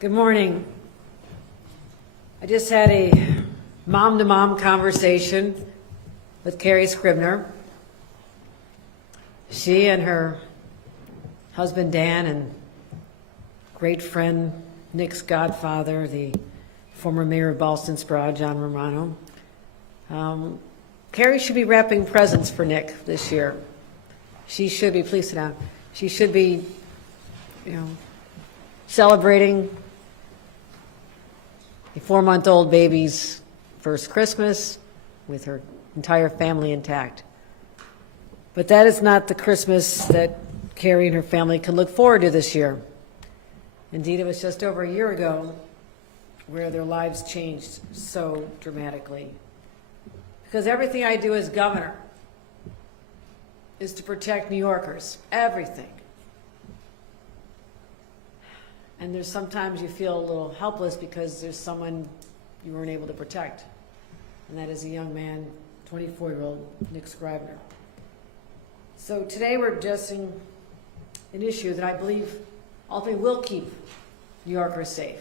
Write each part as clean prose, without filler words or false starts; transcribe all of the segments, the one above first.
Good morning. I just had a mom-to-mom conversation with Carrie Scribner. She and her husband Dan and great friend Nick's godfather, the former mayor of Ballston Sprout, John Romano. Carrie should be wrapping presents for Nick this year. She should be, please sit down. She should be, celebrating a 4-month-old baby's first Christmas with her entire family intact. But that is not the Christmas that Carrie and her family can look forward to this year. Indeed, it was just over a year ago where their lives changed so dramatically. Because everything I do as governor is to protect New Yorkers, everything. And there's sometimes you feel a little helpless because there's someone you weren't able to protect. And that is a young man, 24-year-old Nick Scribner. So today we're addressing an issue that I believe ultimately will keep New Yorkers safe.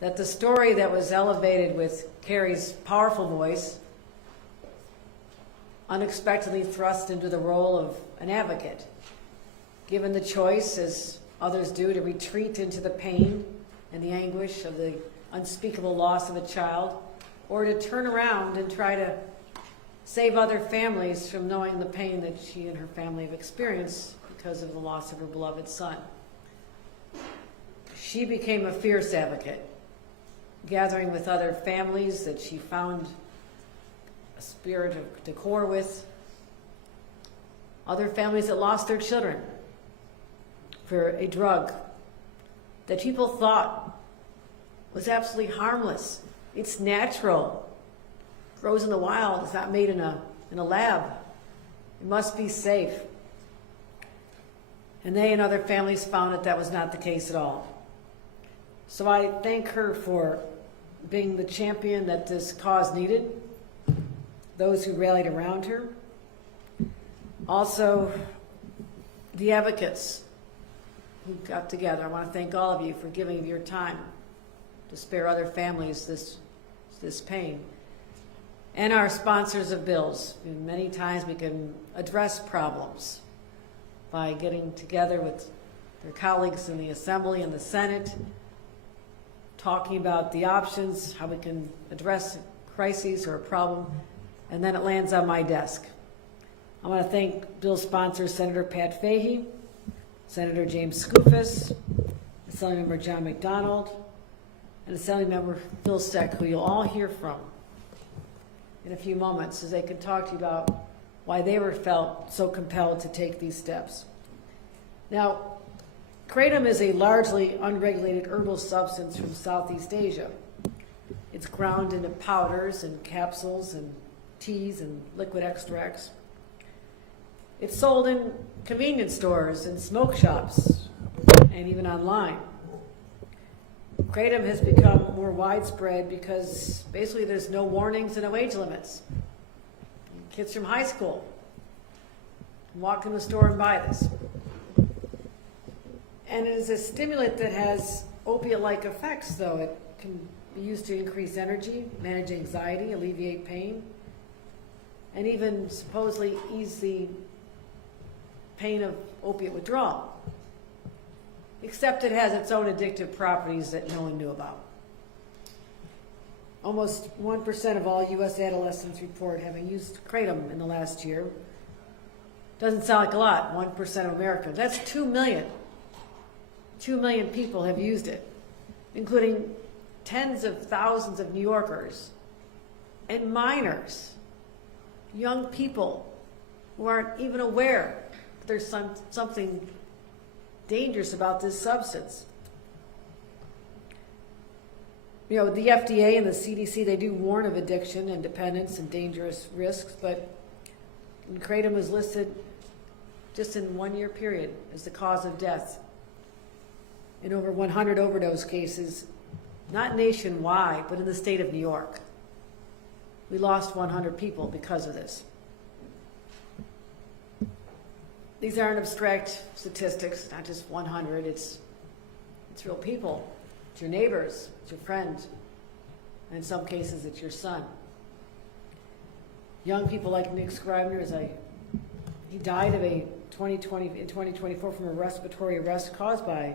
That the story that was elevated with Carrie's powerful voice unexpectedly thrust into the role of an advocate, given the choice, as others do, to retreat into the pain and the anguish of the unspeakable loss of a child, or to turn around and try to save other families from knowing the pain that she and her family have experienced because of the loss of her beloved son. She became a fierce advocate, gathering with other families that she found a spirit of decor with, other families that lost their children for a drug that people thought was absolutely harmless. It's natural, grows in the wild, it's not made in a lab. It must be safe. And they and other families found that was not the case at all. So I thank her for being the champion that this cause needed, those who rallied around her. Also, the advocates who got together. I want to thank all of you for giving your time to spare other families this pain. And our sponsors of bills. And many times we can address problems by getting together with their colleagues in the Assembly and the Senate, talking about the options, how we can address crises or a problem, and then it lands on my desk. I want to thank bill sponsor Senator Pat Fahey, Senator James Skoufis, Assemblymember John McDonald, and Assemblymember Phil Steck, who you'll all hear from in a few moments as they can talk to you about why they were felt so compelled to take these steps. Now, kratom is a largely unregulated herbal substance from Southeast Asia. It's ground into powders and capsules and teas and liquid extracts. It's sold in convenience stores and smoke shops and even online. Kratom has become more widespread because basically there's no warnings and no age limits. Kids from high school can walk in the store and buy this. And it is a stimulant that has opiate-like effects, though. It can be used to increase energy, manage anxiety, alleviate pain, and even supposedly ease the pain of opiate withdrawal. Except it has its own addictive properties that no one knew about. Almost 1% of all U.S. adolescents report having used kratom in the last year. Doesn't sound like a lot, 1% of Americans. That's 2 million. 2 million people have used it, including tens of thousands of New Yorkers and minors, young people who aren't even aware that there's something dangerous about this substance. The FDA and the CDC, they do warn of addiction and dependence and dangerous risks, but kratom is listed just in 1 year period as the cause of death in over 100 overdose cases, not nationwide, but in the state of New York. We lost 100 people because of this. These aren't abstract statistics, not just 100, it's real people. it's your neighbors, it's your friend, and in some cases it's your son. Young people like Nick Scribner, he died in 2024 from a respiratory arrest caused by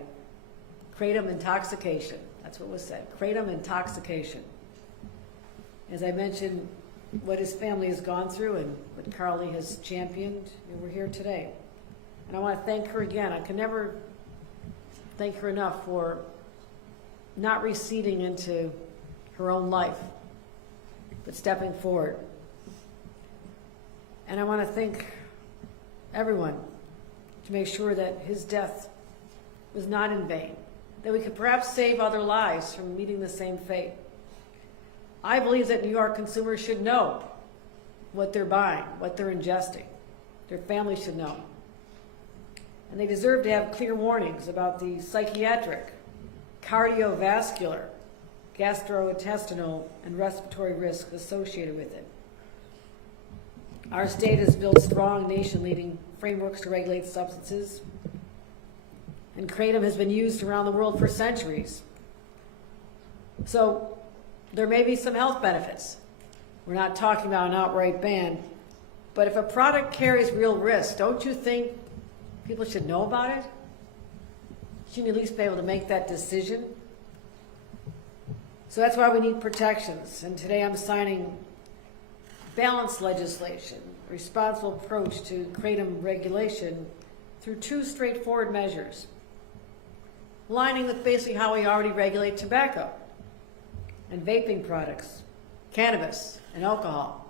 kratom intoxication. That's what was said, kratom intoxication. As I mentioned, what his family has gone through and what Carly has championed, and we're here today. And I want to thank her again. I can never thank her enough for not receding into her own life, but stepping forward. And I want to thank everyone to make sure that his death was not in vain, that we could perhaps save other lives from meeting the same fate. I believe that New York consumers should know what they're buying, what they're ingesting. Their families should know. And they deserve to have clear warnings about the psychiatric, cardiovascular, gastrointestinal, and respiratory risks associated with it. Our state has built strong nation-leading frameworks to regulate substances, and kratom has been used around the world for centuries. So there may be some health benefits. We're not talking about an outright ban, but if a product carries real risk, don't you think people should know about it? Shouldn't you at least be able to make that decision? So that's why we need protections. And today I'm signing balanced legislation, a responsible approach to kratom regulation through two straightforward measures, aligning with basically how we already regulate tobacco and vaping products, cannabis, and alcohol.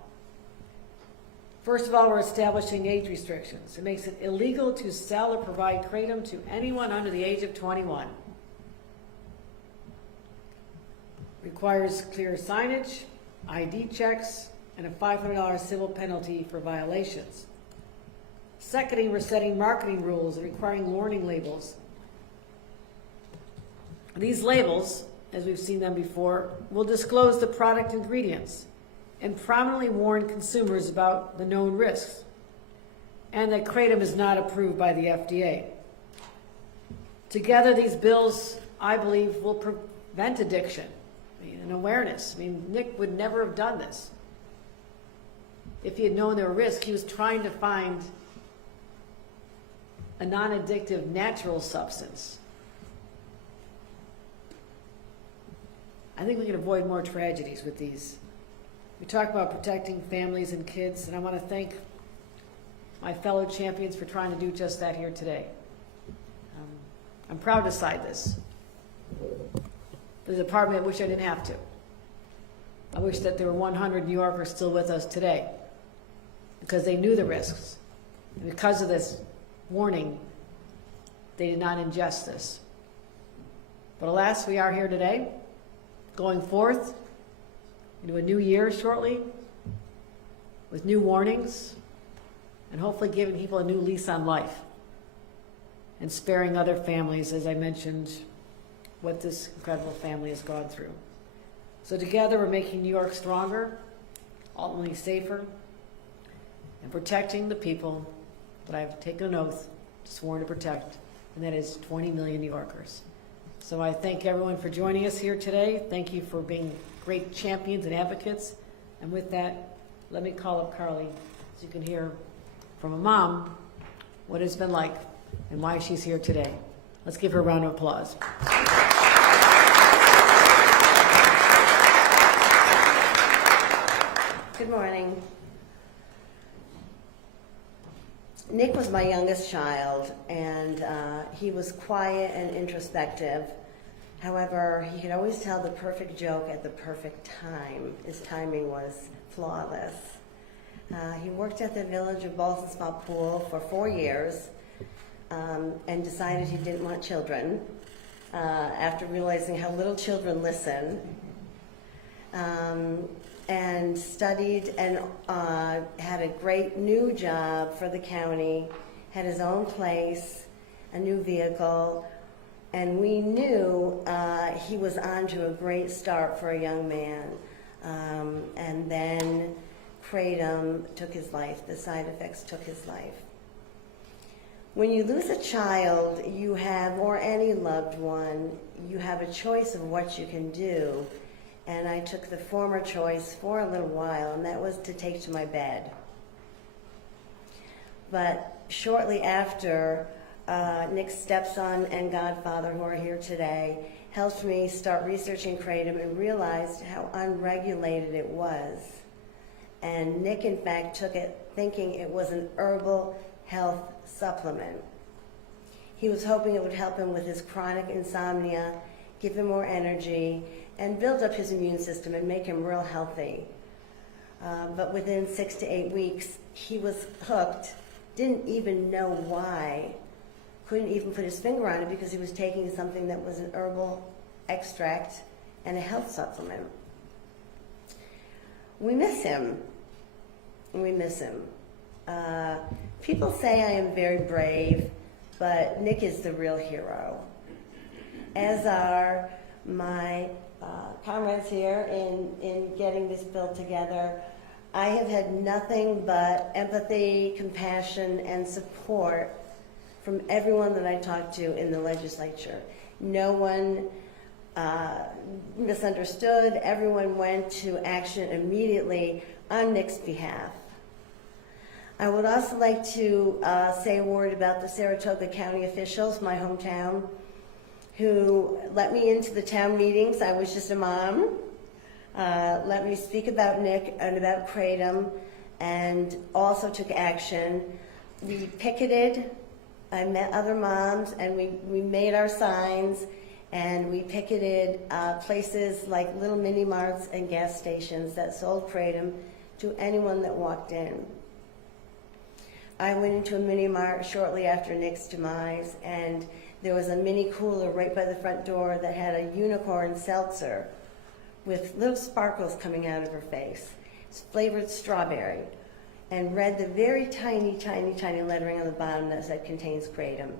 First of all, we're establishing age restrictions. It makes it illegal to sell or provide kratom to anyone under the age of 21. Requires clear signage, ID checks, and a $500 civil penalty for violations. Secondly, we're setting marketing rules and requiring warning labels. These labels, as we've seen them before, will disclose the product ingredients and prominently warn consumers about the known risks, and that kratom is not approved by the FDA. Together, these bills, I believe, will prevent addiction and awareness. Nick would never have done this if he had known there were risks. He was trying to find a non-addictive natural substance. I think we can avoid more tragedies with these. We talk about protecting families and kids, and I want to thank my fellow champions for trying to do just that here today. I'm proud to cite this. There's a part of me I wish I didn't have to. I wish that there were 100 New Yorkers still with us today because they knew the risks. And because of this warning, they did not ingest this. But alas, we are here today, going forth into a new year shortly with new warnings and hopefully giving people a new lease on life and sparing other families, as I mentioned, what this incredible family has gone through. So together we're making New York stronger, ultimately safer, and protecting the people that I've taken an oath, sworn to protect, and that is 20 million New Yorkers. So I thank everyone for joining us here today. Thank you for being great champions and advocates. And with that, let me call up Carly so you can hear from a mom what it's been like and why she's here today. Let's give her a round of applause. Good morning. Nick was my youngest child, and he was quiet and introspective. However, he could always tell the perfect joke at the perfect time. His timing was flawless. He worked at the Village of Ballston Spa Pool for 4 years and decided he didn't want children after realizing how little children listen. And studied and had a great new job for the county, had his own place, a new vehicle, and we knew he was on to a great start for a young man. And then kratom took his life. The side effects took his life. When you lose a child, you have, or any loved one, you have a choice of what you can do. And I took the former choice for a little while, and that was to take to my bed. But shortly after, Nick's stepson and godfather, who are here today, helped me start researching kratom and realized how unregulated it was. And Nick, in fact, took it thinking it was an herbal health supplement. He was hoping it would help him with his chronic insomnia, give him more energy, and build up his immune system and make him real healthy. But within 6 to 8 weeks, he was hooked, didn't even know why, couldn't even put his finger on it because he was taking something that was an herbal extract and a health supplement. We miss him. We miss him. People say I am very brave, but Nick is the real hero, as are my comrades here in getting this bill together. I have had nothing but empathy, compassion, and support from everyone that I talked to in the legislature. No one misunderstood. Everyone went to action immediately on Nick's behalf. I would also like to say a word about the Saratoga County officials, my hometown, who let me into the town meetings. I was just a mom. Let me speak about Nick and about kratom, and also took action. We picketed. I met other moms, and we made our signs, and we picketed places like little mini marts and gas stations that sold kratom to anyone that walked in. I went into a mini mart shortly after Nick's demise, and there was a mini cooler right by the front door that had a unicorn seltzer with little sparkles coming out of her face. It's flavored strawberry, and read the very tiny, tiny, tiny lettering on the bottom that said contains kratom.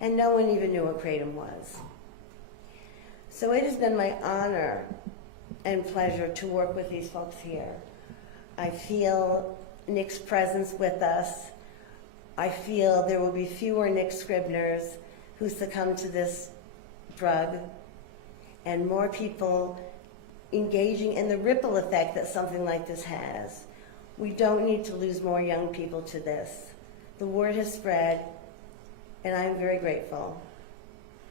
And no one even knew what kratom was. So it has been my honor and pleasure to work with these folks here. I feel Nick's presence with us. I feel there will be fewer Nick Scribners who succumb to this drug, and more people engaging in the ripple effect that something like this has. We don't need to lose more young people to this. The word has spread, and I'm very grateful.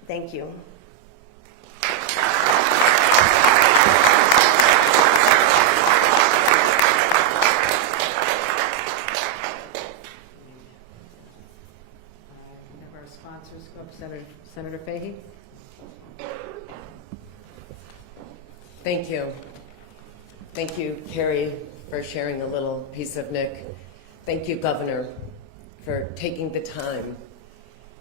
Thank you. Sponsors go up. Senator Fahey. Thank you. Thank you, Carrie, for sharing a little piece of Nick. Thank you, Governor, for taking the time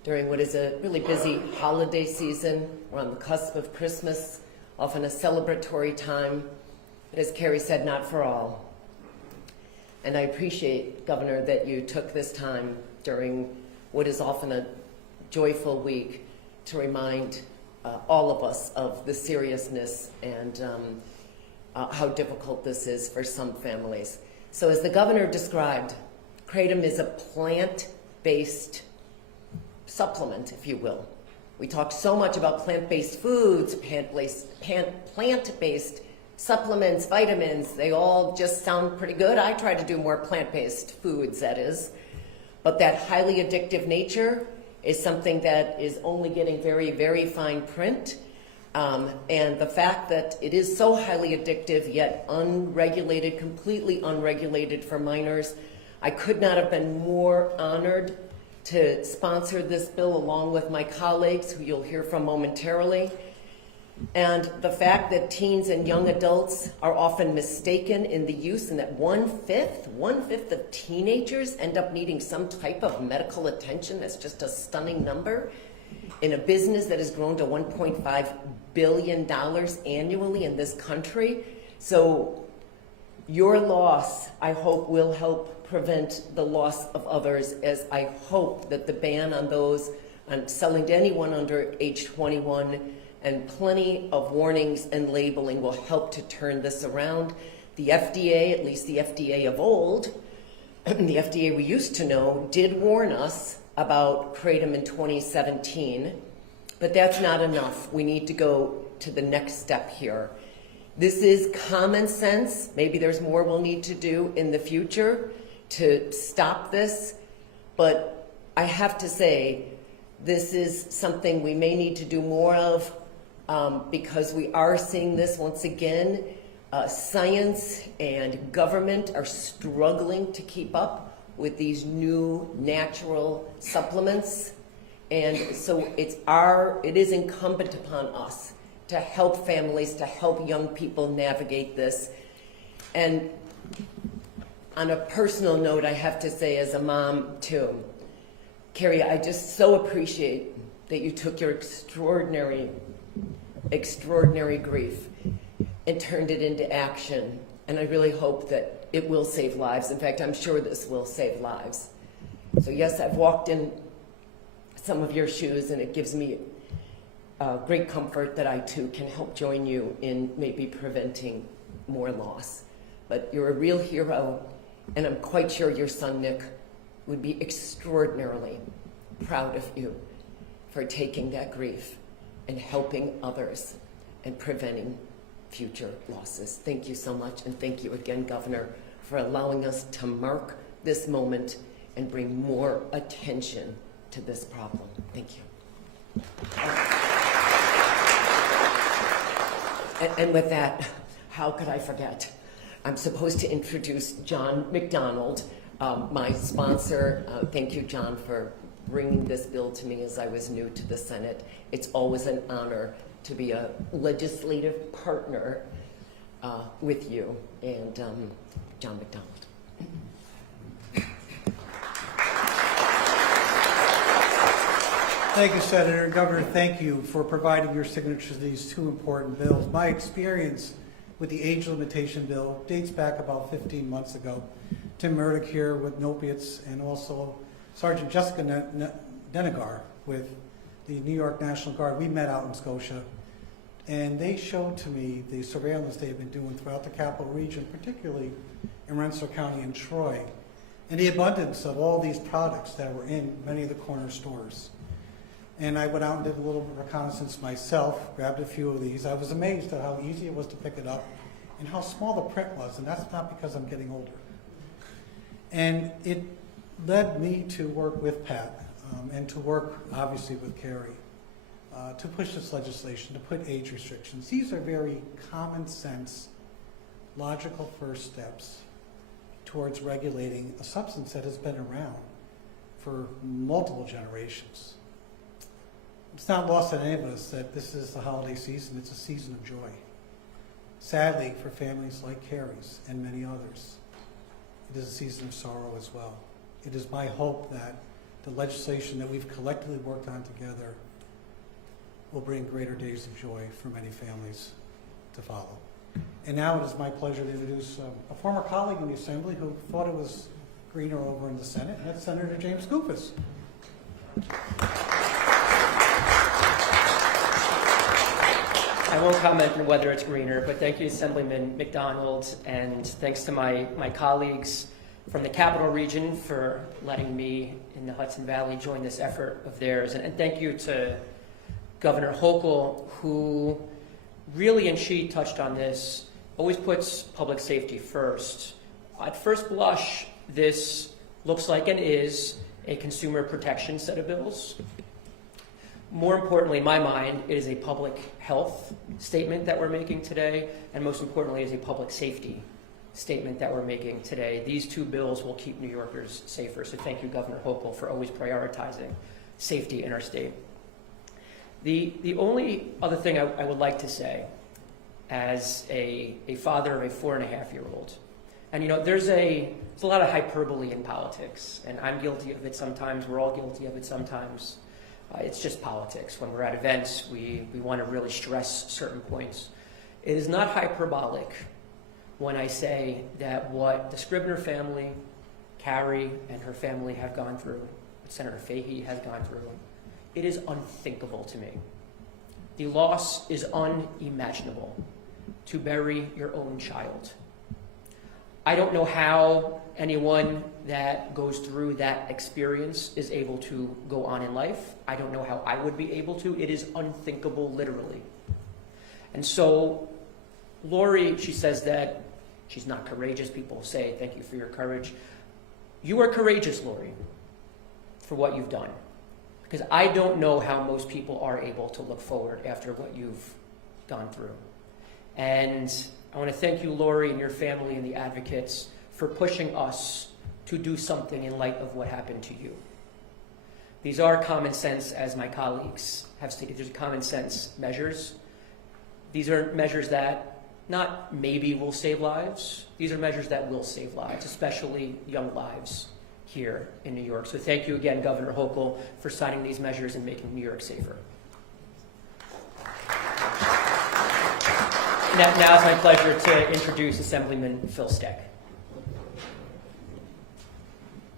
during what is a really busy holiday season. We're on the cusp of Christmas, often a celebratory time, but as Carrie said, not for all. And I appreciate, Governor, that you took this time during what is often a joyful week to remind all of us of the seriousness and how difficult this is for some families. So as the governor described, kratom is a plant-based supplement, if you will. We talked so much about plant-based foods, plant-based supplements, vitamins. They all just sound pretty good. I try to do more plant-based foods, that is. But that highly addictive nature is something that is only getting very, very fine print. And the fact that it is so highly addictive, yet unregulated, completely unregulated for minors, I could not have been more honored to sponsor this bill along with my colleagues, who you'll hear from momentarily. And the fact that teens and young adults are often mistaken in the use, and that one-fifth of teenagers end up needing some type of medical attention, that's just a stunning number, in a business that has grown to $1.5 billion annually in this country. So your loss, I hope, will help prevent the loss of others, as I hope that the ban on selling to anyone under age 21 and plenty of warnings and labeling will help to turn this around. The FDA, at least the FDA of old, the FDA we used to know did warn us about kratom in 2017, but that's not enough. We need to go to the next step here. This is common sense. Maybe there's more we'll need to do in the future to stop this, but I have to say, this is something we may need to do more of because we are seeing this once again. Science and government are struggling to keep up with these new natural supplements. And so it is incumbent upon us to help families, to help young people navigate this. And on a personal note, I have to say as a mom too, Carrie, I just so appreciate that you took your extraordinary grief and turned it into action. And I really hope that it will save lives. In fact, I'm sure this will save lives. So yes, I've walked in some of your shoes, and it gives me great comfort that I too can help join you in maybe preventing more loss. But you're a real hero, and I'm quite sure your son Nick would be extraordinarily proud of you for taking that grief and helping others and preventing future losses. Thank you so much, and thank you again, Governor, for allowing us to mark this moment and bring more attention to this problem. Thank you. And with that, how could I forget? I'm supposed to introduce John McDonald, my sponsor. Thank you, John, for bringing this bill to me as I was new to the Senate. It's always an honor to be a legislative partner with you. And John McDonald. Thank you, Senator. Governor, thank you for providing your signature to these two important bills. My experience with the age limitation bill dates back about 15 months ago. Tim Murdoch here with Nopiates, and also Sergeant Jessica Denegar with the New York National Guard. We met out in Scotia, and they showed to me the surveillance they've been doing throughout the capital region, particularly in Rensselaer County and Troy, and the abundance of all these products that were in many of the corner stores. And I went out and did a little reconnaissance myself, grabbed a few of these. I was amazed at how easy it was to pick it up and how small the print was, and that's not because I'm getting older. And it led me to work with Pat and to work, obviously, with Carrie to push this legislation, to put age restrictions. These are very common sense, logical first steps towards regulating a substance that has been around for multiple generations. It's not lost on any of us that this is the holiday season. It's a season of joy. Sadly, for families like Carrie's and many others, it is a season of sorrow as well. It is my hope that the legislation that we've collectively worked on together will bring greater days of joy for many families to follow. And now it is my pleasure to introduce a former colleague in the Assembly who thought it was greener over in the Senate, and that's Senator James Skoufis. I won't comment on whether it's greener, but thank you, Assemblyman McDonald, and thanks to my colleagues from the Capital Region for letting me in the Hudson Valley join this effort of theirs. And thank you to Governor Hochul, who really, and she touched on this, always puts public safety first. At first blush, this looks like and is a consumer protection set of bills. More importantly, in my mind, it is a public health statement that we're making today, and most importantly, is a public safety statement that we're making today. These two bills will keep New Yorkers safer, so thank you, Governor Hochul, for always prioritizing safety in our state. The only other thing I would like to say, as a father of a 4.5-year-old, and there's a lot of hyperbole in politics, and I'm guilty of it sometimes, we're all guilty of it sometimes. It's just politics. When we're at events, we want to really stress certain points. It is not hyperbolic when I say that what the Scribner family, Carrie and her family have gone through, what Senator Fahey has gone through, it is unthinkable to me. The loss is unimaginable. To bury your own child. I don't know how anyone that goes through that experience is able to go on in life. I don't know how I would be able to. It is unthinkable, literally. And so Lori, she says that she's not courageous. People say, thank you for your courage. You are courageous, Lori, for what you've done. Because I don't know how most people are able to look forward after what you've gone through. And I want to thank you, Lori, and your family and the advocates for pushing us to do something in light of what happened to you. These are common sense, as my colleagues have stated. These are common sense measures. These are measures that not maybe will save lives. These are measures that will save lives, especially young lives here in New York. So thank you again, Governor Hochul, for signing these measures and making New York safer. Now it's my pleasure to introduce Assemblyman Phil Steck.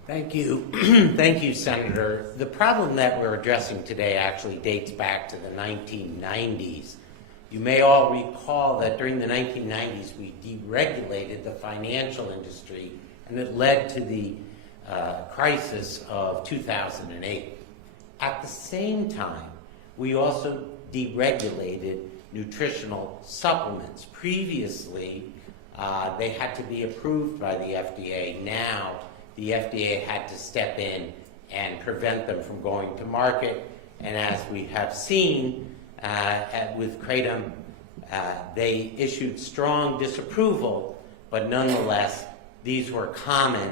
Thank you. Thank you, Senator. The problem that we're addressing today actually dates back to the 1990s. You may all recall that during the 1990s, we deregulated the financial industry, and it led to the crisis of 2008. At the same time, we also deregulated nutritional supplements. Previously, they had to be approved by the FDA. Now, the FDA had to step in and prevent them from going to market. And as we have seen with Kratom, they issued strong disapproval, but nonetheless, these were common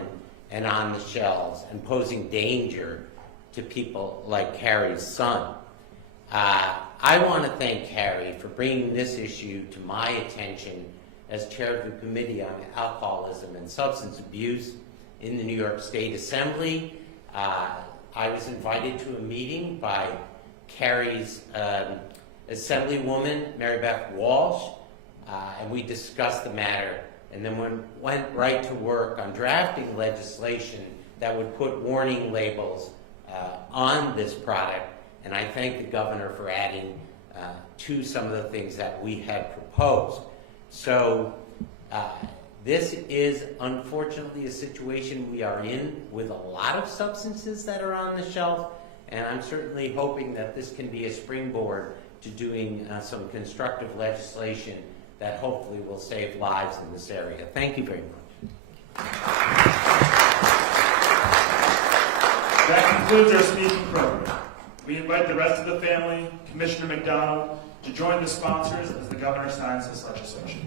and on the shelves and posing danger to people like Carrie's son. I want to thank Carrie for bringing this issue to my attention as chair of the Committee on Alcoholism and Substance Abuse in the New York State Assembly. I was invited to a meeting by Carrie's Assemblywoman, Mary Beth Walsh, and we discussed the matter, and then went right to work on drafting legislation that would put warning labels on this product. And I thank the governor for adding to some of the things that we had proposed. So this is unfortunately a situation we are in with a lot of substances that are on the shelf, and I'm certainly hoping that this can be a springboard to doing some constructive legislation that hopefully will save lives in this area. Thank you very much. That concludes our speaking program. We invite the rest of the family, Commissioner McDonald, to join the sponsors as the governor signs this legislation.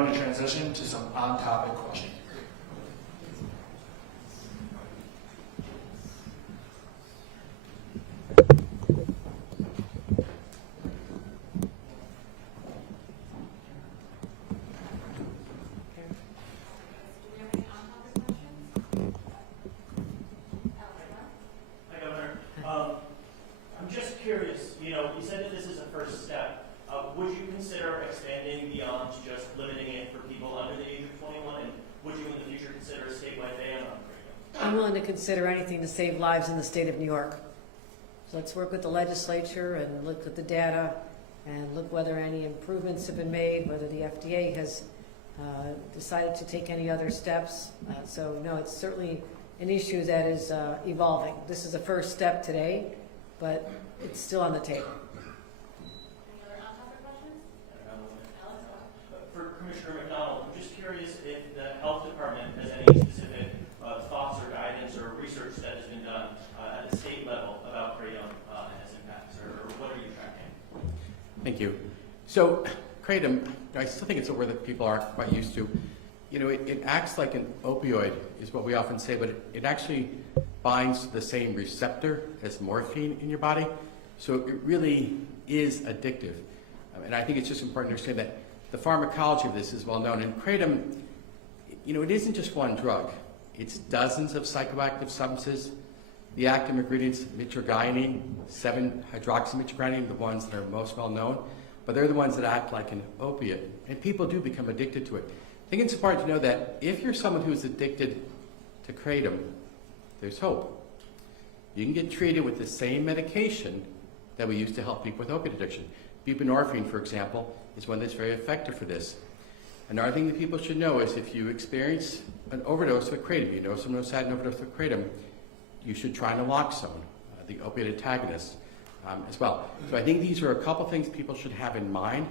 going to transition to some on-topic questions. Hi, Governor. I'm just curious, you said that this is a first step. Would you consider expanding beyond just limiting it for people under the age of 21? And would you in the future consider a statewide ban on kratom? I'm willing to consider anything to save lives in the state of New York. So let's work with the legislature and look at the data and look whether any improvements have been made, whether the FDA has decided to take any other steps. So no, it's certainly an issue that is evolving. This is a first step today, but it's still on the table. For Commissioner McDonald, I'm just curious if the health department has any specific thoughts or guidance or research that has been done at the state level about kratom and its impacts, or what are you tracking? Thank you. So kratom, I still think it's a word that people aren't quite used to. It acts like an opioid, is what we often say, but it actually binds to the same receptor as morphine in your body. So it really is addictive. And I think it's just important to understand that the pharmacology of this is well known. And kratom, it isn't just one drug. It's dozens of psychoactive substances. The active ingredients, mitragynine, 7-hydroxymitragynine, the ones that are most well known, but they're the ones that act like an opiate. And people do become addicted to it. I think it's important to know that if you're someone who's addicted to kratom, there's hope. You can get treated with the same medication that we use to help people with opiate addiction. Buprenorphine, for example, is one that's very effective for this. Another thing that people should know is if you experience an overdose with kratom, someone who's had an overdose with kratom, you should try naloxone, the opiate antagonist, as well. So I think these are a couple things people should have in mind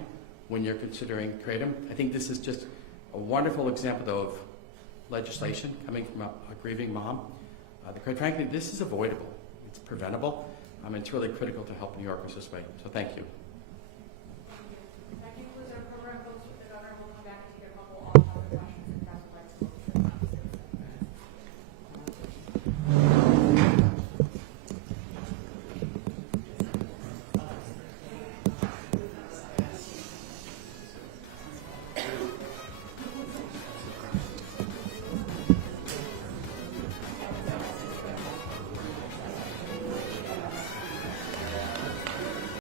when you're considering kratom. I think this is just a wonderful example, though, of legislation coming from a grieving mom. Quite frankly, this is avoidable. It's preventable. It's really critical to help New Yorkers this way. So thank you.